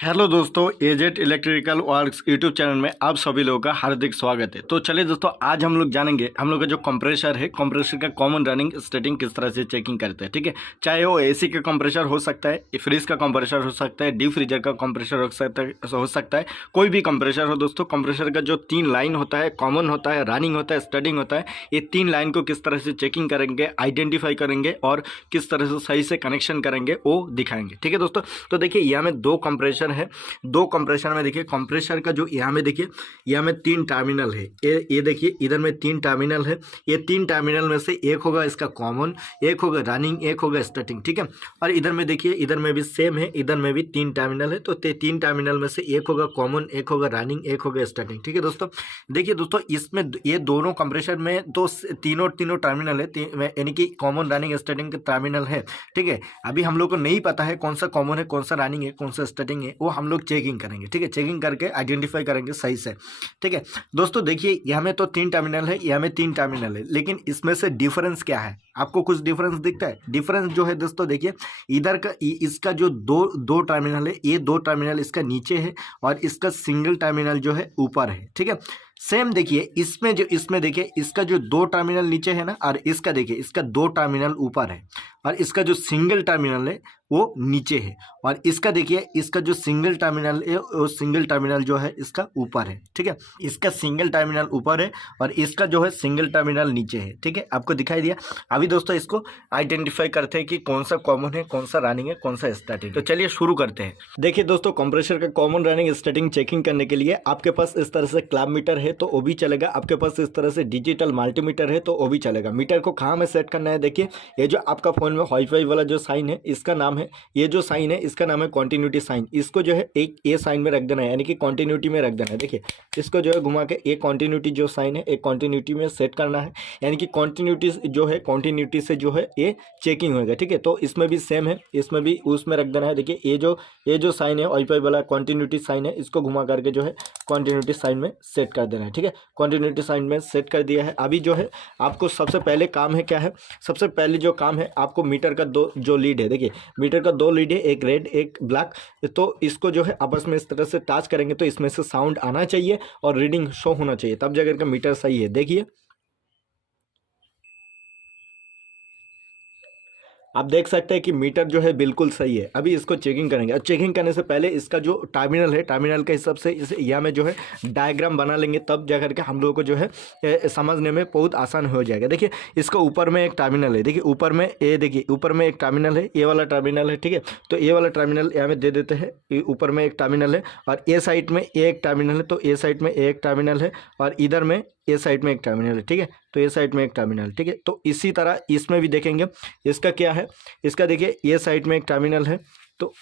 Hello दोस्तों, एजेट electrical works YouTube channel में आप सभी लोगों का हार्दिक स्वागत है। तो चलिए दोस्तों, आज हम लोग जानेंगे हम लोग का जो कंप्रेसर है, कंप्रेसर का कॉमन रनिंग सेटिंग किस तरह से चेकिंग करते हैं। ठीक है, चाहे वो एसी का कंप्रेसर हो सकता है, फ्रिज का कंप्रेसर हो सकता है, डीप फ्रीजर का कंप्रेसर हो सकता है, कोई भी कंप्रेसर हो दोस्तों। कंप्रेसर का जो 3 लाइन होता है, कॉमन होता है, रनिंग होता है, स्टार्टिंग होता है, ये 3 लाइन को किस तरह से चेकिंग करेंगे, आइडेंटिफाई करेंगे और किस तरह से सही से कनेक्शन करेंगे वो दिखाएंगे। ठीक है दोस्तों, तो देखिए यहाँ में 2 कंप्रेसर है। 2 कंप्रेसर में देखिए, कंप्रेसर का जो यहाँ में देखिए, यहाँ में 3 टर्मिनल है। ये देखिए, इधर में 3 टर्मिनल है। ये 3 टर्मिनल में से एक होगा इसका कॉमन, एक होगा रनिंग, एक होगा स्टार्टिंग। ठीक है, और इधर में देखिए, इधर में भी सेम है, इधर में भी 3 टर्मिनल है। तो 3 टर्मिनल में से एक होगा कॉमन, एक होगा रनिंग, एक होगा स्टार्टिंग। ठीक है दोस्तों, देखिए दोस्तों, इसमें ये दोनों कंप्रेसर में तो तीनों टर्मिनल है, यानी कि कॉमन, रनिंग, स्टार्टिंग के टर्मिनल है। ठीक है, अभी हम लोग को नहीं पता है कौन सा कॉमन है, कौन सा रनिंग है, कौन सा स्टार्टिंग है, वो हम लोग चेकिंग करेंगे। ठीक है, चेकिंग करके आइडेंटिफाई करेंगे सही से। ठीक है दोस्तों, देखिए यहाँ में तो 3 टर्मिनल है, यहाँ में 3 टर्मिनल है, लेकिन इसमें से डिफरेंस क्या है? आपको कुछ डिफरेंस दिखता है? डिफरेंस जो है दोस्तों, देखिए इधर का इसका जो दो टर्मिनल है, ये 2 टर्मिनल इसका नीचे है और इसका सिंगल टर्मिनल जो है ऊपर है। ठीक है, सेम देखिए इसमें देखिए, इसका जो 2 टर्मिनल नीचे है ना, और इसका देखिए, इसका 2 टर्मिनल ऊपर है और इसका जो सिंगल टर्मिनल है वो नीचे है। और इसका देखिए, इसका जो सिंगल टर्मिनल है वो सिंगल टर्मिनल जो है इसका ऊपर है। ठीक है, इसका सिंगल टर्मिनल ऊपर है और इसका जो है सिंगल टर्मिनल नीचे है। ठीक है, आपको दिखाई दिया। अभी दोस्तों इसको आइडेंटिफाई करते हैं कि कौन सा कॉमन है, कौन सा रनिंग है, कौन सा स्टार्टिंग। तो चलिए शुरू करते हैं। देखिए दोस्तों, कंप्रेसर का कॉमन, रनिंग, स्टार्टिंग चेकिंग करने के लिए आपके पास इस तरह से क्लैंप मीटर है तो वो भी चलेगा, आपके पास इस तरह से डिजिटल मल्टीमीटर है तो वो भी चलेगा। मीटर को कहाँ में सेट करना है? देखिए, ये जो आपका फोन में वाईफाई वाला जो साइन है, इसका नाम है, ये जो साइन है इसका नाम है कॉन्टिन्यूटी साइन। इसको जो है एक ए साइन में रख देना है, यानी कि कॉन्टिन्यूटी में रख देना है। देखिए, इसको जो है घुमा के एक कॉन्टिन्यूटी जो साइन है, एक कॉन्टिन्यूटी में सेट करना है, यानी कि कॉन्टिन्यूटी जो है, कॉन्टिन्यूटी से जो है ये चेकिंग होगा। ठीक है, तो इसमें भी सेम है, इसमें भी उसमें रख देना है। देखिए, ये जो साइन है वाईफाई वाला कॉन्टिन्यूटी साइन है, इसको घुमा करके जो है कॉन्टिन्यूटी साइन में सेट कर देना है। ठीक है, कॉन्टिन्यूटी साइन में सेट कर दिया है। अभी जो है आपको सबसे पहले काम है क्या है? सबसे पहले जो काम है, आपको मीटर का जो लीड है, देखिए मीटर का 2 लीड है, एक रेड एक ब्लैक। तो इसको जो है आपस में इस तरह से टच करेंगे तो इसमें से साउंड आना चाहिए और रीडिंग शो होना चाहिए, तब जाकर का मीटर सही है। देखिए, आप देख सकते हैं कि मीटर जो है बिल्कुल सही है। अभी इसको चेकिंग करेंगे और चेकिंग करने से पहले इसका जो टर्मिनल है, टर्मिनल के हिसाब से इस यहाँ में जो है डायग्राम बना लेंगे, तब जा करके हम लोगों को जो है समझने में बहुत आसान हो जाएगा। देखिए, इसका ऊपर में एक टर्मिनल है, देखिए ऊपर में, ये देखिए ऊपर में एक टर्मिनल है, ये वाला टर्मिनल है। ठीक है, तो ये वाला टर्मिनल यहाँ में दे देते हैं, ऊपर में एक टर्मिनल है और ए साइड में एक टर्मिनल है, तो ए साइड में एक टर्मिनल है और इधर में ए साइड में एक टर्मिनल है। ठीक है, तो ए साइड में एक टर्मिनल। ठीक है, तो इसी तरह इसमें भी देखेंगे, इसका क्या है, इसका देखिए ए साइड में एक टर्मिनल है, तो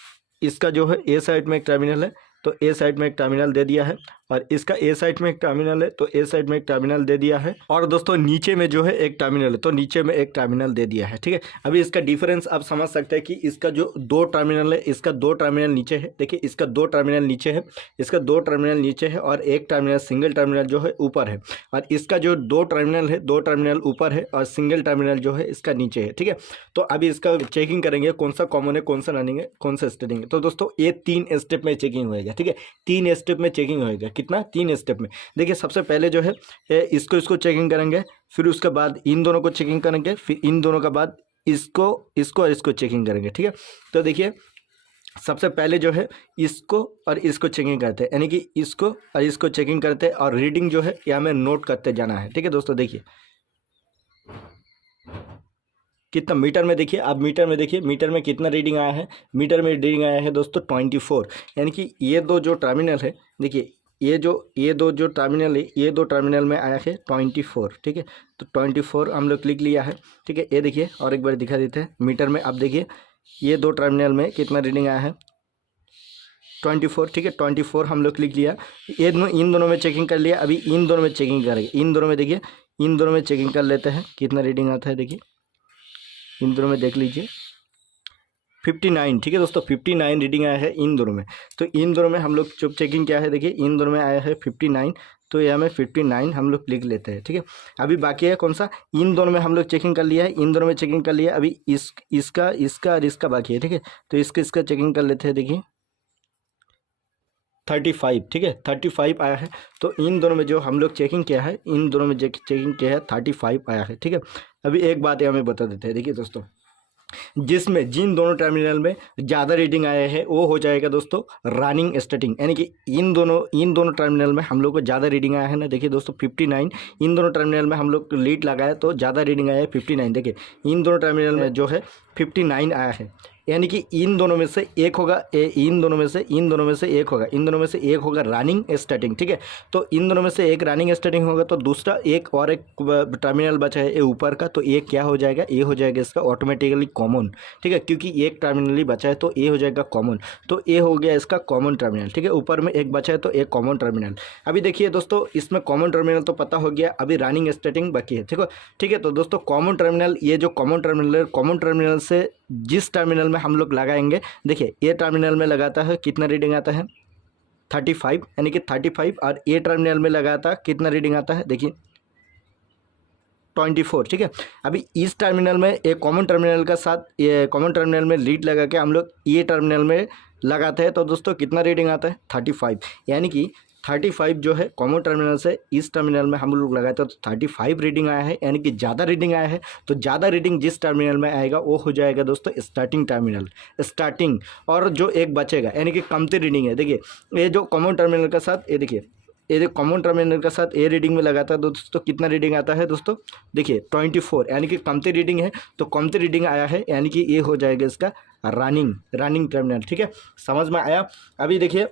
इसका जो है ए साइड में एक टर्मिनल है, तो ए साइड में एक टर्मिनल दे दिया है और इसका ए साइड में एक टर्मिनल है, तो ए साइड में एक टर्मिनल दे दिया है। और दोस्तों नीचे में जो है एक टर्मिनल है, तो नीचे में एक टर्मिनल दे दिया है। ठीक है, अभी इसका डिफरेंस आप समझ सकते हैं कि इसका जो 2 टर्मिनल है, इसका 2 टर्मिनल नीचे है। देखिए, इसका 2 टर्मिनल नीचे है, इसका 2 टर्मिनल नीचे है और एक टर्मिनल, सिंगल टर्मिनल जो है ऊपर है। और इसका जो 2 टर्मिनल है, 2 टर्मिनल ऊपर है और सिंगल टर्मिनल जो है इसका नीचे है। ठीक है, तो अभी इसका चेकिंग करेंगे कौन सा कॉमन है, कौन सा रनिंग है, कौन सा स्टार्टिंग है। तो दोस्तों ये 3 स्टेप में चेकिंग होएगा। ठीक है, 3 स्टेप में चेकिंग होएगा। कितना? 3 स्टेप में। देखिए, सबसे पहले जो है इसको चेकिंग करेंगे, फिर उसके बाद इन दोनों को चेकिंग करेंगे, फिर इन दोनों के बाद इसको और इसको चेकिंग करेंगे। ठीक है, तो देखिए सबसे पहले जो है इसको और इसको चेकिंग करते हैं, यानी कि इसको और इसको चेकिंग करते हैं और रीडिंग जो है यहाँ में नोट करते जाना है। ठीक है दोस्तों, देखिए कितना मीटर में, देखिए आप मीटर में देखिए, मीटर में कितना रीडिंग आया है। मीटर में रीडिंग आया है दोस्तों 24, यानी कि ये जो टर्मिनल है, देखिए ये दो जो टर्मिनल है, ये 2 टर्मिनल में आया है 24। ठीक है, तो 24 हम लोग लिख लिया है। ठीक है, ये देखिए और एक बार दिखा देते हैं मीटर में। आप देखिए ये 2 टर्मिनल में कितना रीडिंग आया है, 24। ठीक है, 24 हम लोग लिख लिया। ये इन दोनों में चेकिंग कर लिया। अभी इन दोनों में चेकिंग करेंगे, इन दोनों में देखिए, इन दोनों में चेकिंग कर लेते हैं कितना रीडिंग आता है। देखिए इन दोनों में देख लीजिए 59। ठीक है दोस्तों, 59 रीडिंग आया है इन दोनों में। तो इन दोनों में हम लोग जो चेकिंग क्या है, देखिए इन दोनों में आया है 59, तो यहाँ में 59 हम लोग लिख लेते हैं। ठीक है, अभी बाकी है कौन सा? इन दोनों में हम लोग चेकिंग कर लिया है, इन दोनों में चेकिंग कर लिया। अभी इसका और इसका बाकी है। ठीक है, तो इसका चेकिंग कर लेते हैं। देखिए 35, ठीक है 35 आया है। तो इन दोनों में जो हम लोग चेकिंग किया है, इन दोनों में जो चेकिंग किया है 35 आया है, ठीक है। अभी एक बात हमें बता देते हैं, देखिए दोस्तों, जिसमें जिन दोनों टर्मिनल में ज़्यादा रीडिंग आया है वो हो जाएगा दोस्तों रनिंग स्टार्टिंग, यानी कि इन दोनों टर्मिनल में हम लोग को ज़्यादा रीडिंग आया है ना। देखिए दोस्तों 59, इन दोनों टर्मिनल में हम लोग लीड लगाया तो ज़्यादा रीडिंग आया है 59। देखिए इन दोनों टर्मिनल में जो है 59 आया है, यानी कि इन दोनों में से एक होगा, इन दोनों में से एक होगा, इन दोनों में से एक होगा रनिंग स्टार्टिंग, ठीक है। तो इन दोनों में से एक रनिंग स्टार्टिंग होगा, तो दूसरा एक और एक टर्मिनल बचा है ये ऊपर का, तो ये क्या हो जाएगा, ये हो जाएगा इसका ऑटोमेटिकली कॉमन, ठीक है, क्योंकि एक टर्मिनल ही बचा है तो ये हो जाएगा कॉमन। तो ये हो गया इसका कॉमन टर्मिनल, ठीक है। ऊपर में एक बचा है तो एक कॉमन टर्मिनल। अभी देखिए दोस्तों, इसमें कॉमन टर्मिनल तो पता हो गया, अभी रनिंग स्टार्टिंग बाकी है, ठीक है। तो दोस्तों कॉमन टर्मिनल, ये जो कॉमन टर्मिनल है, कॉमन टर्मिनल से जिस टर्मिनल में हम लोग लगाएंगे, देखिए ये टर्मिनल में लगाता है कितना रीडिंग आता है 35, यानी कि 35, और ये टर्मिनल में लगाता है कितना रीडिंग आता है, देखिए 24, ठीक है। अभी इस टर्मिनल में एक कॉमन टर्मिनल का साथ, ये कॉमन टर्मिनल में लीड लगा के हम लोग ये टर्मिनल में लगाते हैं, तो दोस्तों कितना रीडिंग आता है 35, यानी कि 35 जो है कॉमन टर्मिनल से इस टर्मिनल में हम लोग लगाते हैं तो 35 रीडिंग आया है, यानी कि ज़्यादा रीडिंग आया है। तो ज़्यादा रीडिंग जिस टर्मिनल में आएगा वो हो जाएगा दोस्तों स्टार्टिंग टर्मिनल, स्टार्टिंग। और जो एक बचेगा यानी कि कमती रीडिंग है, देखिए ये जो कॉमन टर्मिनल का साथ, ये देखिए ये जो कॉमन टर्मिनल के साथ ए रीडिंग में लगाता है दोस्तों, कितना रीडिंग आता है दोस्तों, देखिए 24, यानी कि कमती रीडिंग है, तो कमती रीडिंग आया है, यानी कि ये हो जाएगा इसका रनिंग टर्मिनल, ठीक है। समझ में आया। अभी देखिए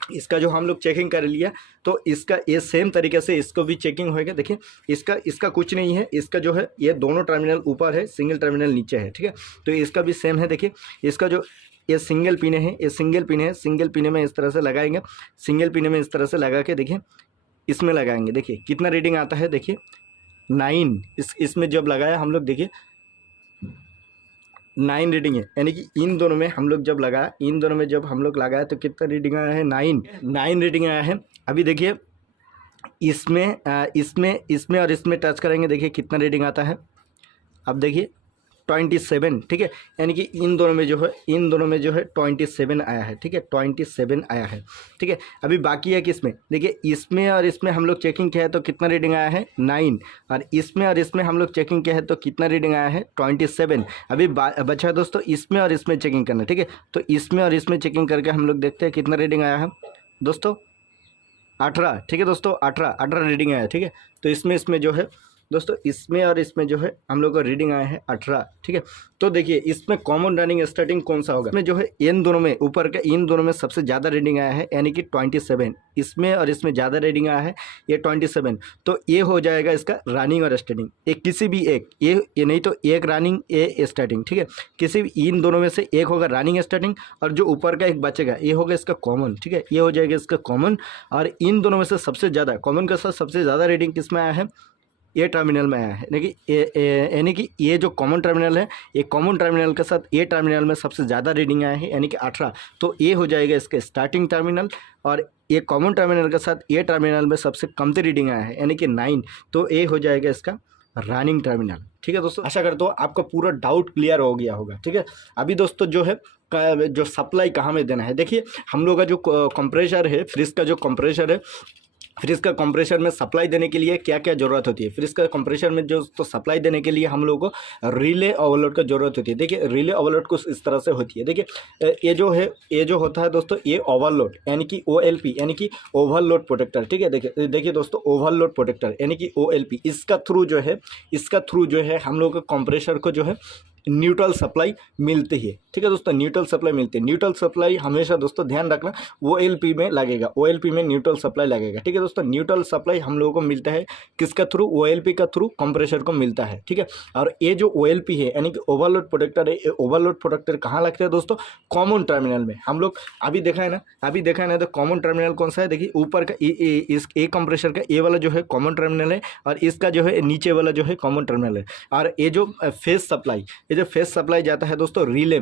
इसका जो हम लोग चेकिंग कर लिया, तो इसका ये सेम तरीके से इसको भी चेकिंग होएगा। देखिए इसका कुछ नहीं है, इसका जो है ये दोनों टर्मिनल ऊपर है, सिंगल टर्मिनल नीचे है, ठीक है। तो इसका भी सेम है। देखिए इसका जो ये सिंगल पिने है, ये सिंगल पिन है, सिंगल पिने में इस तरह से लगाएंगे, सिंगल पिने में इस तरह से लगा के देखिए इसमें लगाएंगे, देखिए कितना रीडिंग आता है, देखिए 9, इसमें जब लगाया हम लोग, देखिए 9 रीडिंग है, यानी कि इन दोनों में हम लोग जब लगाया, इन दोनों में जब हम लोग लगाया तो कितना रीडिंग आया है, 9 रीडिंग आया है। अभी देखिए इसमें और इसमें टच करेंगे, देखिए कितना रीडिंग आता है, अब देखिए 27, ठीक है, यानी कि इन दोनों में जो है 27 आया है, ठीक है, 27 आया है, ठीक है। अभी बाकी है कि इसमें, देखिए इसमें और इसमें हम लोग चेकिंग किया है तो कितना रीडिंग आया है 9, और इसमें हम लोग चेकिंग किया है तो कितना रीडिंग आया है 27। अभी बचा है दोस्तों इसमें और इसमें चेकिंग करना, ठीक है। तो इसमें और इसमें चेकिंग करके हम लोग देखते हैं कितना रीडिंग आया है दोस्तों, 18, ठीक है दोस्तों, 18 रीडिंग आया है, ठीक है। तो इसमें जो है दोस्तों, इसमें और इसमें जो है हम लोग का रीडिंग आया है 18, ठीक है। तो देखिए इसमें कॉमन रनिंग स्टार्टिंग कौन सा होगा, इसमें जो है इन दोनों में ऊपर का, इन दोनों में सबसे ज़्यादा रीडिंग आया है, यानी कि 27, इसमें और इसमें ज़्यादा रीडिंग आया है ये 27, तो ये हो जाएगा इसका रनिंग और स्टार्टिंग। एक किसी भी एक, ये नहीं तो एक रनिंग ये स्टार्टिंग, ठीक है। किसी भी इन दोनों में से एक होगा रनिंग स्टार्टिंग, और जो ऊपर का एक बचेगा ये होगा इसका कॉमन, ठीक है, ये हो जाएगा इसका कॉमन। और इन दोनों में से सबसे ज़्यादा कॉमन के साथ सबसे ज़्यादा रीडिंग किस में आया है, ये टर्मिनल में आया है, यानी कि ये जो कॉमन टर्मिनल है, ये कॉमन टर्मिनल के साथ ये टर्मिनल में सबसे ज़्यादा रीडिंग आया है, यानी कि 18, तो ये हो जाएगा इसका स्टार्टिंग टर्मिनल। और ये कॉमन टर्मिनल के साथ ये टर्मिनल में सबसे कमती रीडिंग आया है, यानी कि 9, तो ये हो जाएगा इसका रनिंग टर्मिनल, ठीक है दोस्तों। आशा करता हूँ आपका पूरा डाउट क्लियर हो गया होगा, ठीक है। अभी दोस्तों जो है जो सप्लाई कहाँ में देना है, देखिए हम लोग का जो कंप्रेसर है, फ्रिज का जो कंप्रेसर है, फ्रिज का कंप्रेसर में सप्लाई देने के लिए क्या क्या ज़रूरत होती है, फ्रिज का कंप्रेसर में जो तो सप्लाई देने के लिए हम लोगों को रिले ओवरलोड का ज़रूरत होती है। देखिए रिले ओवरलोड कुछ इस तरह से होती है, देखिए ये जो होता है दोस्तों, ये ओवरलोड यानी कि OLP यानी कि ओवरलोड प्रोटेक्टर, ठीक है। देखिए दोस्तों ओवरलोड प्रोटेक्टर यानी कि OLP, इसका थ्रू जो है हम लोग का कंप्रेसर को जो है न्यूट्रल सप्लाई मिलती है, ठीक है दोस्तों, न्यूट्रल सप्लाई मिलती है। न्यूट्रल सप्लाई हमेशा दोस्तों ध्यान रखना OLP में लगेगा, OLP में न्यूट्रल सप्लाई लगेगा, ठीक है दोस्तों। न्यूट्रल सप्लाई हम लोगों को मिलता है किसका थ्रू, OLP का थ्रू कंप्रेसर को मिलता है, ठीक है। और ये जो OLP है यानी कि ओवरलोड प्रोटेक्टर है, ये ओवरलोड प्रोटेक्टर कहाँ लगता है दोस्तों, कॉमन टर्मिनल में। हम लोग अभी देखा है ना, तो कॉमन टर्मिनल कौन सा है, देखिए ऊपर का इस ए कंप्रेसर का ये वाला जो है कॉमन टर्मिनल है, और इसका जो है नीचे वाला जो है कॉमन टर्मिनल है। और ये जो फेस सप्लाई, ये जो फेस सप्लाई जाता है दोस्तों रिले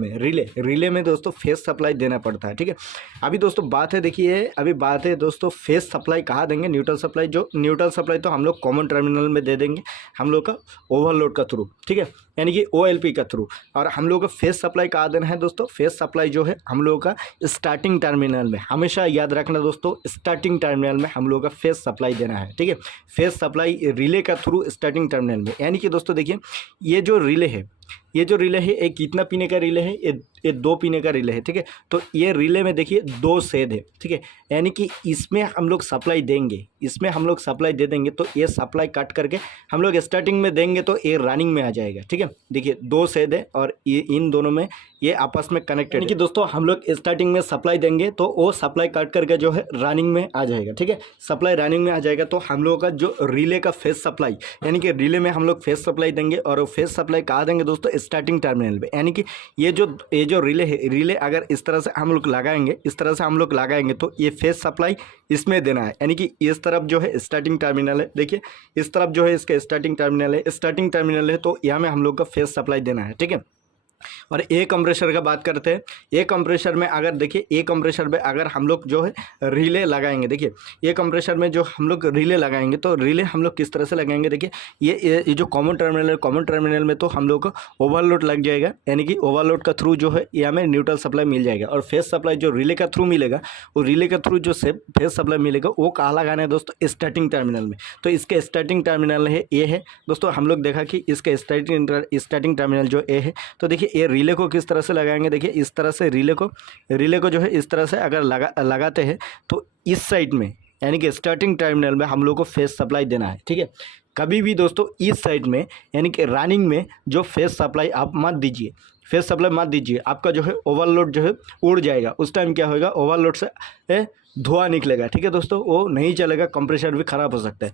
में दोस्तों फेस सप्लाई देना पड़ता है, ठीक है। अभी दोस्तों बात है दोस्तों फेस सप्लाई कहाँ देंगे, न्यूट्रल सप्लाई तो हम लोग कॉमन टर्मिनल में दे देंगे हम लोग का ओवरलोड का थ्रू, ठीक है। यानी कि OLP के थ्रू। और हम लोग को फेस सप्लाई कहाँ देना है दोस्तों, फेस सप्लाई जो है हम लोगों का स्टार्टिंग टर्मिनल में, हमेशा याद रखना दोस्तों, स्टार्टिंग टर्मिनल में हम लोगों का फेस सप्लाई देना है, ठीक है। फेस सप्लाई रिले का थ्रू स्टार्टिंग टर्मिनल में, यानी कि दोस्तों देखिए ये जो रिले है, ये जो रिले है एक कितना पीने का रिले है, ये 2 पीने का रिले है, ठीक है। तो ये रिले में देखिए 2 सेद है, ठीक है। यानी कि इसमें हम लोग सप्लाई देंगे, इसमें हम लोग सप्लाई दे देंगे तो ये सप्लाई कट करके हम लोग स्टार्टिंग में देंगे तो ये रनिंग में आ जाएगा, ठीक है। देखिए 2 सेद है और ये इन दोनों में ये आपस में कनेक्टेड है, यानी कि दोस्तों हम लोग स्टार्टिंग में सप्लाई देंगे तो वो सप्लाई कट करके जो है रनिंग में आ जाएगा, ठीक है। सप्लाई रनिंग में आ जाएगा तो हम लोगों का जो रिले का फेस सप्लाई, यानी कि रिले में हम लोग फेस सप्लाई देंगे और वो फेस सप्लाई कहाँ देंगे दोस्तों, स्टार्टिंग टर्मिनल में। यानी कि ये जो रिले है, रिले अगर इस तरह से हम लोग लगाएंगे, इस तरह से हम लोग लगाएंगे तो ये फेस सप्लाई इसमें देना है, यानी कि इस तरफ जो है स्टार्टिंग टर्मिनल है, देखिए इस तरफ जो है इसका स्टार्टिंग टर्मिनल है तो यहाँ में हम लोग का फेस सप्लाई देना है, ठीक है। और ए कंप्रेसर का बात करते हैं। ए कंप्रेसर में अगर देखिए, ए कंप्रेसर में अगर हम लोग जो है रिले लगाएंगे, देखिए ये कंप्रेसर में जो हम लोग रिले लगाएंगे तो रिले हम लोग किस तरह से लगाएंगे, देखिए ये जो कॉमन टर्मिनल है, कॉमन टर्मिनल में तो हम लोग को ओवरलोड लग जाएगा, यानी कि ओवरलोड का थ्रू जो है ये हमें न्यूट्रल सप्लाई मिल जाएगा। और फेस सप्लाई जो रिले का थ्रू मिलेगा, वो रिले का थ्रू जो फेस सप्लाई मिलेगा वो कहाँ लगाना है दोस्तों, स्टार्टिंग टर्मिनल में। तो इसके स्टार्टिंग टर्मिनल है ये है दोस्तों, हम लोग देखा कि इसका स्टार्टिंग टर्मिनल जो ए है, तो देखिए ये रिले को किस तरह से लगाएंगे, देखिए इस तरह से रिले को जो है इस तरह से अगर लगाते हैं तो इस साइड में, यानी कि स्टार्टिंग टर्मिनल में हम लोग को फेस सप्लाई देना है, ठीक है। कभी भी दोस्तों इस साइड में, यानी कि रनिंग में जो फेस सप्लाई आप मत दीजिए, फेस सप्लाई मत दीजिए, आपका जो है ओवरलोड जो है उड़ जाएगा। उस टाइम क्या होगा, ओवरलोड से धुआं निकलेगा, ठीक है दोस्तों, वो नहीं चलेगा, कंप्रेसर भी खराब हो सकता है।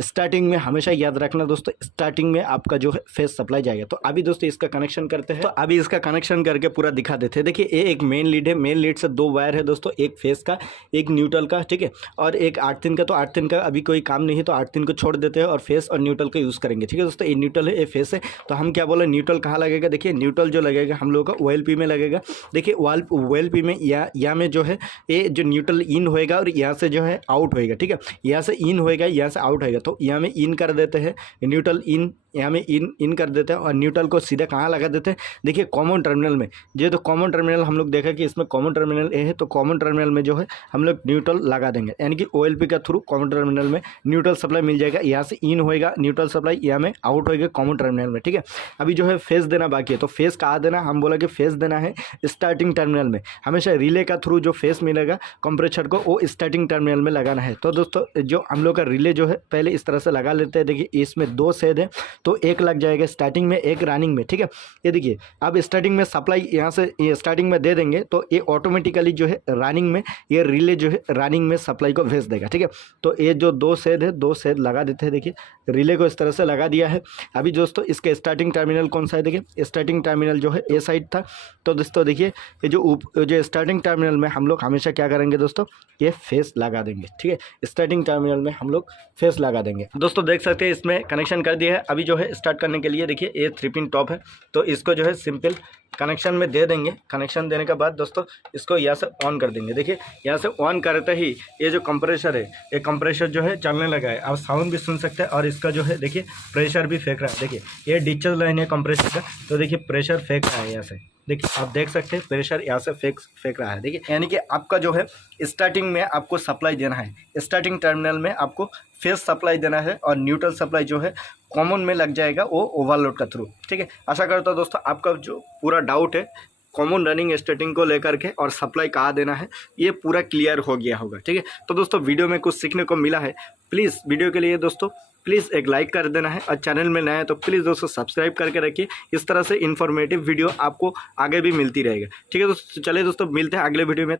स्टार्टिंग में हमेशा याद रखना दोस्तों, स्टार्टिंग में आपका जो है फेस सप्लाई जाएगा। तो अभी दोस्तों इसका कनेक्शन करते हैं, तो अभी इसका कनेक्शन करके पूरा दिखा देते हैं। देखिए ये एक मेन लीड है, मेन लीड से 2 वायर है दोस्तों, एक फेस का एक न्यूट्रल का, ठीक है, और एक 8 का। तो 8 का अभी कोई काम नहीं है तो 8 को छोड़ देते हैं और फेस और न्यूट्रल का यूज़ करेंगे, ठीक है दोस्तों। ये न्यूट्रल है, ये फेस है, तो हम क्या बोले न्यूट्रल कहाँ लगेगा, देखिए न्यूट्रल जो लगेगा हम लोग का OLP में लगेगा। देखिए OLP में या में जो है ये जो न्यूट्रल इन होएगा और यहाँ से जो है आउट होएगा, ठीक है। यहाँ से इन होएगा, यहाँ से आउट होएगा, तो यहाँ में इन कर देते हैं, न्यूट्रल इन यहाँ में इन कर देते हैं और न्यूट्रल को सीधे कहाँ लगा देते हैं, देखिए कॉमन टर्मिनल में। ये तो कॉमन टर्मिनल हम लोग देखा कि इसमें कॉमन टर्मिनल ए है, तो कॉमन टर्मिनल में जो है हम लोग न्यूट्रल लगा देंगे, यानी कि OLP का थ्रू कॉमन टर्मिनल में न्यूट्रल सप्लाई मिल जाएगा। यहाँ से इन होएगा न्यूट्रल सप्लाई, यहाँ में आउट होएगा कॉमन टर्मिनल में, ठीक है। अभी जो है फेस देना बाकी है, तो फेस कहाँ देना, हम बोला कि फेस देना है स्टार्टिंग टर्मिनल में। हमेशा रिले का थ्रू जो फेस मिलेगा कंप्रेसर को, वो स्टार्टिंग टर्मिनल में लगाना है। तो दोस्तों जो हम लोग का रिले जो है पहले इस तरह से लगा लेते हैं। देखिए इसमें 2 सेद है तो एक लग जाएगा स्टार्टिंग में, एक रनिंग में, ठीक है। ये देखिए अब स्टार्टिंग में सप्लाई यहाँ से ये स्टार्टिंग में दे देंगे तो ये ऑटोमेटिकली जो है रनिंग में, ये रिले जो है रनिंग में सप्लाई को भेज देगा, ठीक है। तो ये जो 2 सेद है, 2 सेद लगा देते हैं। देखिए रिले को इस तरह से लगा दिया है। अभी दोस्तों इसके स्टार्टिंग टर्मिनल कौन सा है, देखिए स्टार्टिंग टर्मिनल जो है ए साइड था। तो दोस्तों देखिए ये जो स्टार्टिंग टर्मिनल में हम लोग हमेशा क्या करेंगे दोस्तों, ये फेस लगा देंगे, ठीक है। स्टार्टिंग टर्मिनल में हम लोग फेस लगा देंगे। दोस्तों देख सकते हैं इसमें कनेक्शन कर दिया है। अभी जो है स्टार्ट करने के लिए देखिए ये 3 पिन टॉप है, तो इसको जो है सिंपल कनेक्शन में दे देंगे। कनेक्शन देने के बाद दोस्तों इसको यहाँ से ऑन कर देंगे। देखिए यहाँ से ऑन करते ही ये जो कंप्रेसर है, ये कंप्रेसर जो है चलने लगा है। आप साउंड भी सुन सकते हैं और इसका जो है देखिए प्रेशर भी फेंक रहा है। देखिए ये डिजिटल लाइन है कंप्रेसर का, तो देखिए प्रेशर फेंक रहा है यहाँ से। देखिए आप देख सकते हैं प्रेशर यहाँ से फेंक रहा है। देखिए यानी कि आपका जो है स्टार्टिंग में आपको सप्लाई देना है, स्टार्टिंग टर्मिनल में आपको फेस सप्लाई देना है और न्यूट्रल सप्लाई जो है कॉमन में लग जाएगा वो ओवरलोड का थ्रू, ठीक है। आशा करता हूँ दोस्तों आपका जो पूरा डाउट है कॉमन रनिंग स्टार्टिंग को लेकर के और सप्लाई कहाँ देना है ये पूरा क्लियर हो गया होगा, ठीक है। तो दोस्तों वीडियो में कुछ सीखने को मिला है, प्लीज़ वीडियो के लिए दोस्तों प्लीज़ एक लाइक कर देना है और चैनल में नया है तो प्लीज़ दोस्तों सब्सक्राइब करके रखिए। इस तरह से इन्फॉर्मेटिव वीडियो आपको आगे भी मिलती रहेगा, ठीक है दोस्तों। चलिए दोस्तों मिलते हैं अगले वीडियो में।